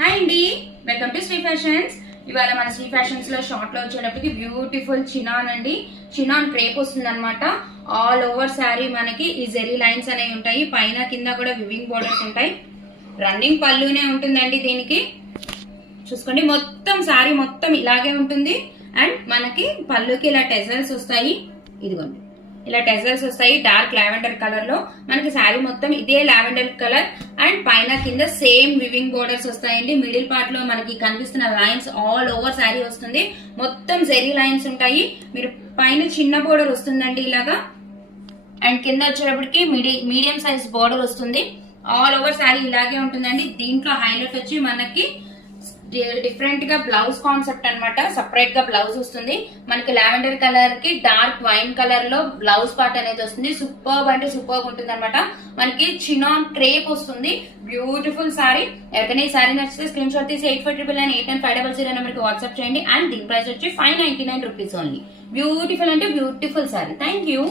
Hi అండి, welcome to Shri fashions. ఇవాళ మన శ్రీ ఫ్యాషన్స్ లో షార్ట్ లో వచ్చేటప్పటికి బ్యూటిఫుల్ చినాన్ అండి. చినాన్ క్రేప్ వస్తుంది అనమాట. ఆల్ ఓవర్ శారీ మనకి ఈ జెరీ లైన్స్ అనేవి ఉంటాయి. పైన కింద కూడా వివింగ్ బోర్డర్స్ ఉంటాయి. రన్నింగ్ పళ్ళునే ఉంటుందండి. దీనికి చూసుకోండి, మొత్తం శారీ మొత్తం ఇలాగే ఉంటుంది. అండ్ మనకి పళ్ళుకి ఇలా టెజల్స్ వస్తాయి. ఇదిగోండి, ఇలా టెజల్స్ వస్తాయి డార్క్ లావెండర్ కలర్ లో. మనకి శారీ మొత్తం ఇదే లావెండర్ కలర్ అండ్ పైన కింద సేమ్ వివింగ్ బోర్డర్స్ వస్తాయండి. మిడిల్ పార్ట్ లో మనకి కనిపిస్తున్న లైన్స్ ఆల్ ఓవర్ శారీ వస్తుంది. మొత్తం జెరీ లైన్స్ ఉంటాయి. మీరు పైన చిన్న బోర్డర్ వస్తుందండి ఇలాగా. అండ్ కింద వచ్చేటప్పటికి మీడియం సైజ్ బోర్డర్ వస్తుంది. ఆల్ ఓవర్ శారీ ఇలాగే ఉంటుందండి. దీంట్లో హైలైట్ వచ్చి మనకి డిఫరెంట్ గా బ్లౌజ్ కాన్సెప్ట్ అన్నమాట. సపరేట్ గా బ్లౌజ్ వస్తుంది. మనకి లావెండర్ కలర్ కి డార్క్ వైన్ కలర్ లో బ్లౌజ్ పార్ట్ అనేది వస్తుంది. సూపర్బ్ అంటే సూపర్బ్ ఉంటుంది అనమాట. మనకి చినాన్ క్రేప్ వస్తుంది. Beautiful sorry. ఎవరికైనా ఈ సారీ నచ్చితే స్క్రీన్ షాట్ తీసి 8499 89500 నెంబర్కి వాట్సాప్ చేయండి. అండ్ దీని ప్రైస్ వచ్చి 599 రూపీస్ ఓన్లీ. బ్యూటిఫుల్ అంటే బ్యూటిఫుల్ సారీ. Thank you.